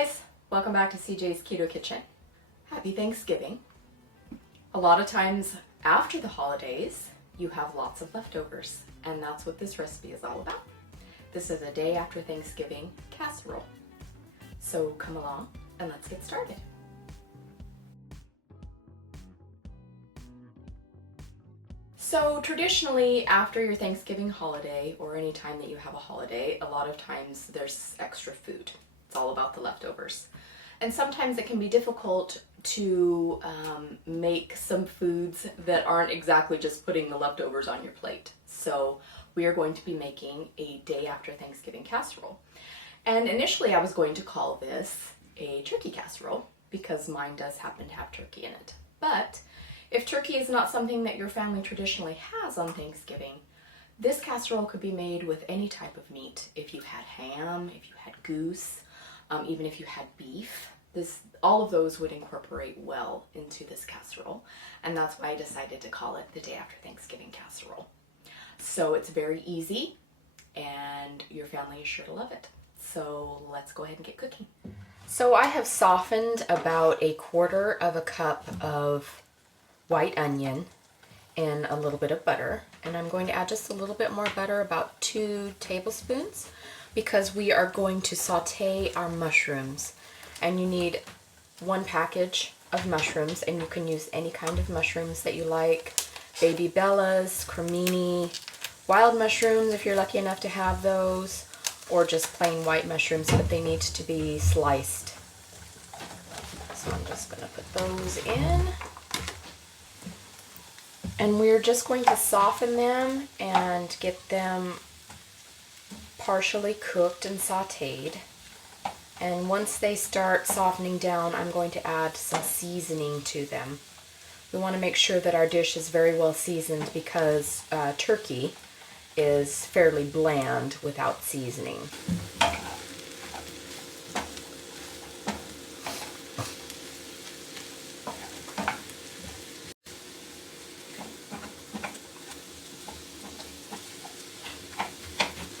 guys, welcome back to CJ's Keto Kitchen. Happy Thanksgiving. A lot of times after the holidays, you have lots of leftovers, and that's what this recipe is all about. This is a day after Thanksgiving casserole. So come along and let's get started. So traditionally, after your Thanksgiving holiday, or any time that you have a holiday, a lot of times there's extra food. It's all about the leftovers. And sometimes it can be difficult to make some foods that aren't exactly just putting the leftovers on your plate. So we are going to be making a day after Thanksgiving casserole. And initially I was going to call this a turkey casserole because mine does happen to have turkey in it. But if turkey is not something that your family traditionally has on Thanksgiving, this casserole could be made with any type of meat. If you had ham, if you had goose, even if you had beef, all of those would incorporate well into this casserole. And that's why I decided to call it the day after Thanksgiving casserole. So it's very easy and your family is sure to love it. So let's go ahead and get cooking. So I have softened about 1/4 cup of white onion in a little bit of butter, and I'm going to add just a little bit more butter, about 2 tablespoons, because we are going to saute our mushrooms. And you need 1 package of mushrooms, and you can use any kind of mushrooms that you like. Baby bellas, cremini, wild mushrooms if you're lucky enough to have those, or just plain white mushrooms, but they need to be sliced. So I'm just going to put those in. And we're just going to soften them and get them partially cooked and sauteed. And once they start softening down, I'm going to add some seasoning to them. We want to make sure that our dish is very well seasoned because turkey is fairly bland without seasoning.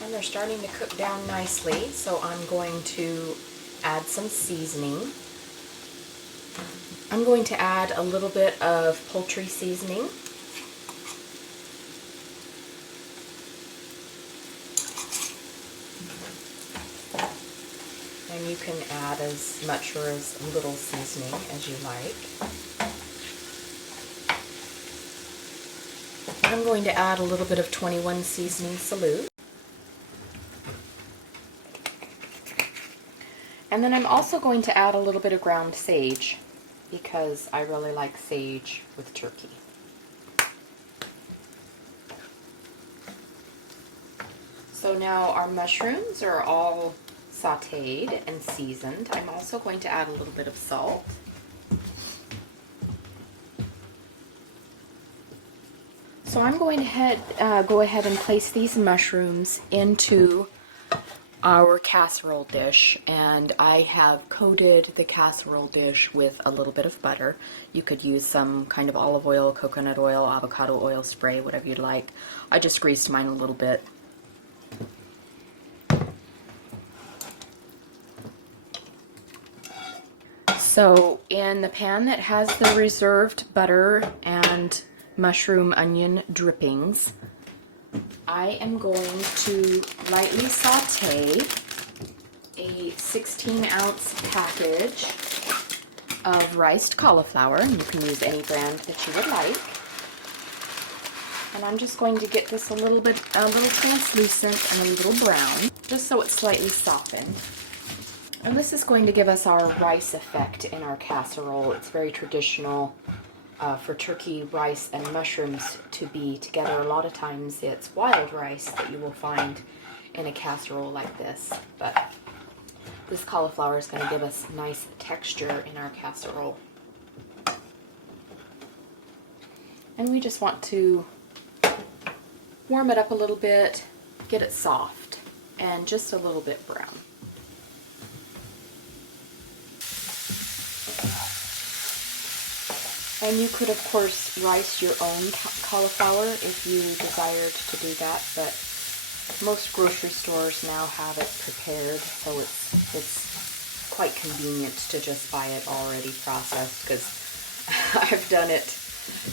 And they're starting to cook down nicely, so I'm going to add some seasoning. I'm going to add a little bit of poultry seasoning. And you can add as much or as little seasoning as you like. I'm going to add a little bit of 21 seasoning salute. And then I'm also going to add a little bit of ground sage because I really like sage with turkey. So now our mushrooms are all sauteed and seasoned. I'm also going to add a little bit of salt. So I'm going to go ahead and place these mushrooms into our casserole dish, and I have coated the casserole dish with a little bit of butter. You could use some kind of olive oil, coconut oil, avocado oil spray, whatever you'd like. I just greased mine a little bit. So in the pan that has the reserved butter and mushroom onion drippings, I am going to lightly saute a 16-ounce package of riced cauliflower, and you can use any brand that you would like. And I'm just going to get this a little translucent and a little brown, just so it's slightly softened. And this is going to give us our rice effect in our casserole. It's very traditional for turkey, rice, and mushrooms to be together. A lot of times it's wild rice that you will find in a casserole like this, but this cauliflower is going to give us nice texture in our casserole. And we just want to warm it up a little bit, get it soft, and just a little bit brown. And you could, of course, rice your own cauliflower if you desired to do that, but most grocery stores now have it prepared, so it's quite convenient to just buy it already processed, because I've done it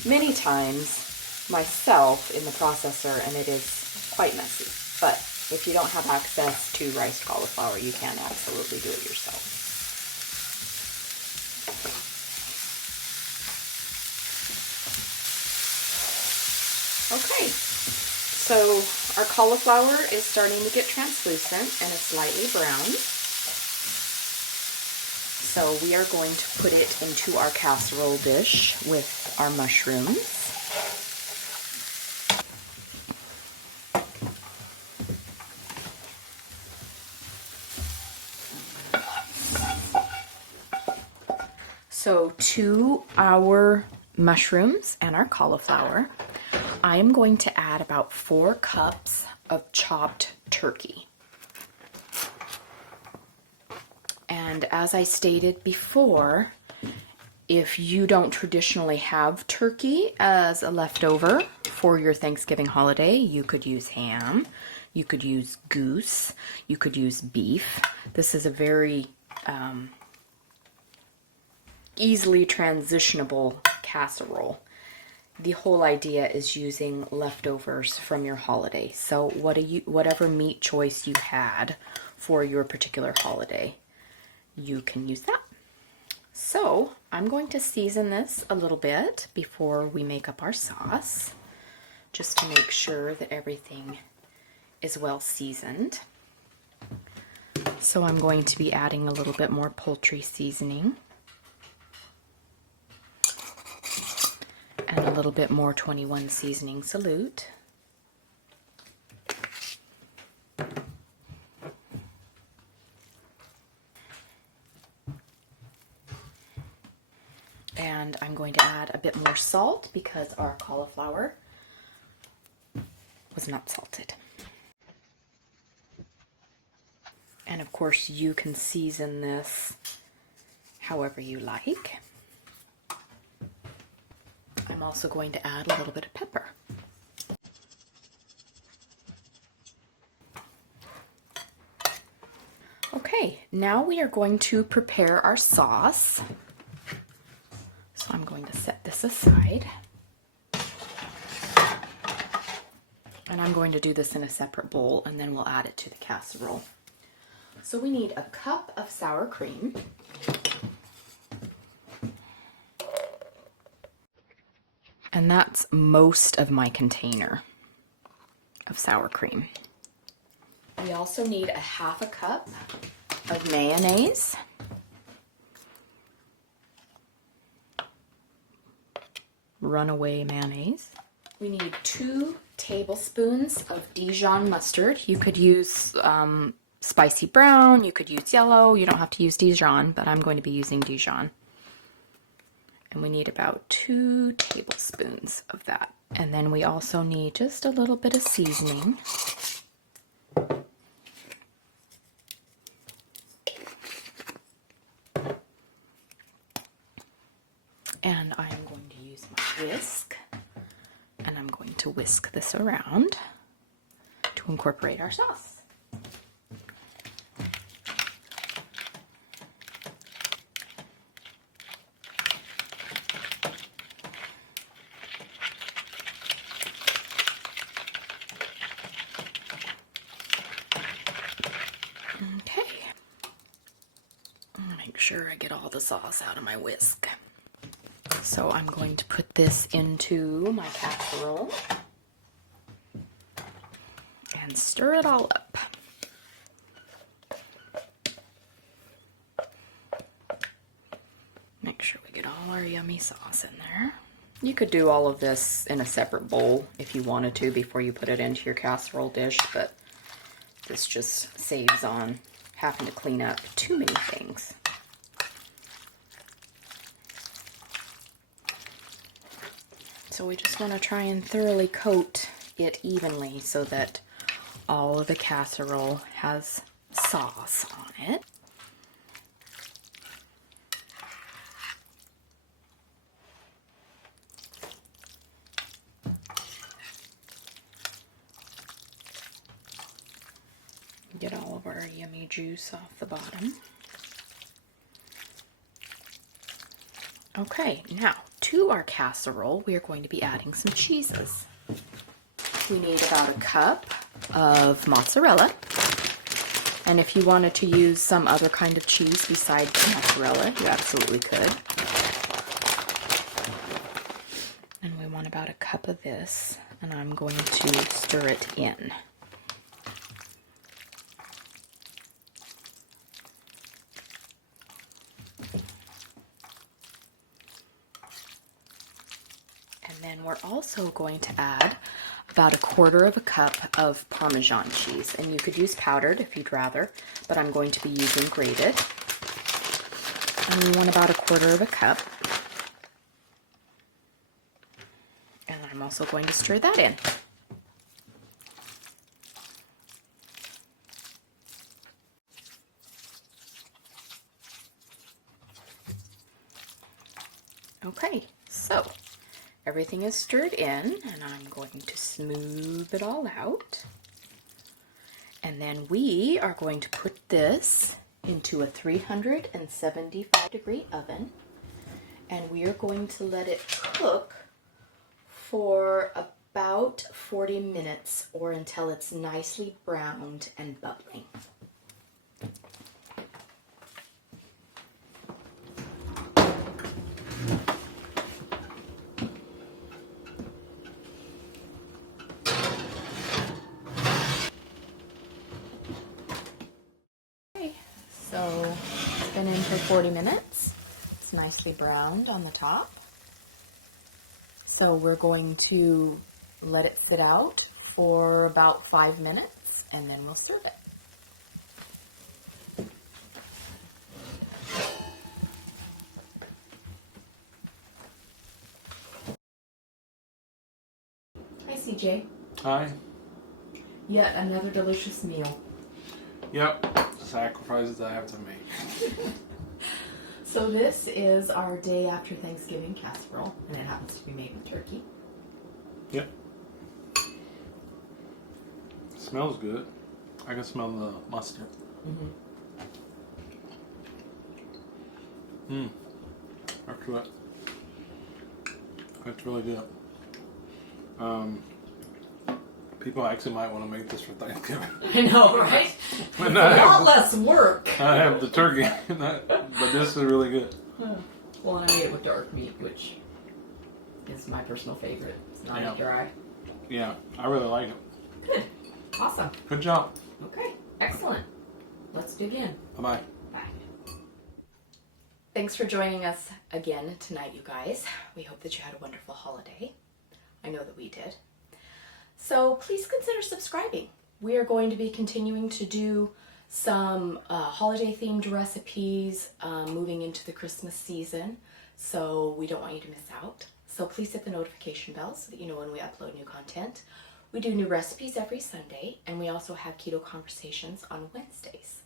many times myself in the processor and it is quite messy. But if you don't have access to riced cauliflower, you can absolutely do it yourself. Okay, so our cauliflower is starting to get translucent and it's slightly brown. So we are going to put it into our casserole dish with our mushrooms. So to our mushrooms and our cauliflower, I am going to add about 4 cups of chopped turkey. And as I stated before, if you don't traditionally have turkey as a leftover for your Thanksgiving holiday, you could use ham, you could use goose, you could use beef. This is a very easily transitionable casserole. The whole idea is using leftovers from your holiday. So whatever meat choice you had for your particular holiday, you can use that. So I'm going to season this a little bit before we make up our sauce, just to make sure that everything is well seasoned. So I'm going to be adding a little bit more poultry seasoning and a little bit more 21 seasoning salute. And I'm going to add a bit more salt because our cauliflower was not salted. And of course you can season this however you like. I'm also going to add a little bit of pepper. Okay, now we are going to prepare our sauce. So I'm going to set this aside. And I'm going to do this in a separate bowl and then we'll add it to the casserole. So we need a cup of sour cream. And that's most of my container of sour cream. We also need a half a cup of mayonnaise. Runaway mayonnaise. We need 2 tablespoons of Dijon mustard. You could use spicy brown, you could use yellow, you don't have to use Dijon, but I'm going to be using Dijon. And we need about 2 tablespoons of that. And then we also need just a little bit of seasoning. And I am going to use my whisk, and I'm going to whisk this around to incorporate our sauce. Okay. Make sure I get all the sauce out of my whisk. So I'm going to put this into my casserole and stir it all up. Make sure we get all our yummy sauce in there. You could do all of this in a separate bowl if you wanted to before you put it into your casserole dish, but this just saves on having to clean up too many things. So we just want to try and thoroughly coat it evenly so that all of the casserole has sauce on it. Get all of our yummy juice off the bottom. Okay, now to our casserole, we are going to be adding some cheeses. We need about a cup of mozzarella. And if you wanted to use some other kind of cheese besides mozzarella, you absolutely could. And we want about a cup of this, and I'm going to stir it in. And then we're also going to add about a quarter of a cup of Parmesan cheese. And you could use powdered if you'd rather, but I'm going to be using grated. And we want about a quarter of a cup. And I'm also going to stir that in. Okay, so everything is stirred in, and I'm going to smooth it all out. And then we are going to put this into a 375-degree oven, and we are going to let it cook for about 40 minutes or until it's nicely browned and bubbling. So it's been in for 40 minutes. It's nicely browned on the top. So we're going to let it sit out for about 5 minutes and then we'll serve it. Hi, CJ. Hi. Yet another delicious meal. Yep. Sacrifices I have to make. So this is our day after Thanksgiving casserole, and it happens to be made with turkey. Yep. Smells good. I can smell the mustard. That's good. That's really good. People actually might want to make this for Thanksgiving. I know, right? But It's a lot less work. I have the turkey, but this is really good. Well, I made it with dark meat, which is my personal favorite. It's not as dry. Yeah, I really like it. Good. Awesome. Good job. Okay. Excellent. Let's dig in. Bye-bye. Bye. Thanks for joining us again tonight, you guys. We hope that you had a wonderful holiday. I know that we did. So please consider subscribing. We are going to be continuing to do some holiday-themed recipes moving into the Christmas season, so we don't want you to miss out. So please hit the notification bell so that you know when we upload new content. We do new recipes every Sunday, and we also have keto conversations on Wednesdays.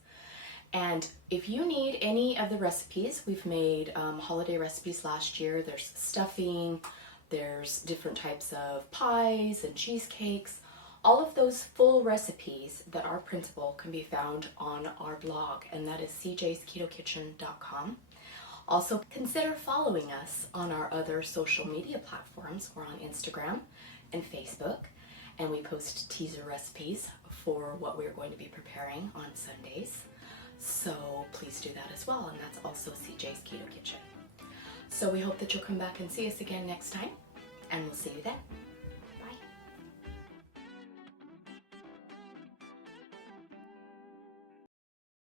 And if you need any of the recipes, we've made holiday recipes last year. There's stuffing, there's different types of pies and cheesecakes. All of those full recipes that are printable can be found on our blog, and that is cjsketokitchen.com. Also, consider following us on our other social media platforms. We're on Instagram and Facebook, and we post teaser recipes for what we're going to be preparing on Sundays. So please do that as well, and that's also CJ's Keto Kitchen. So we hope that you'll come back and see us again next time, and we'll see you then.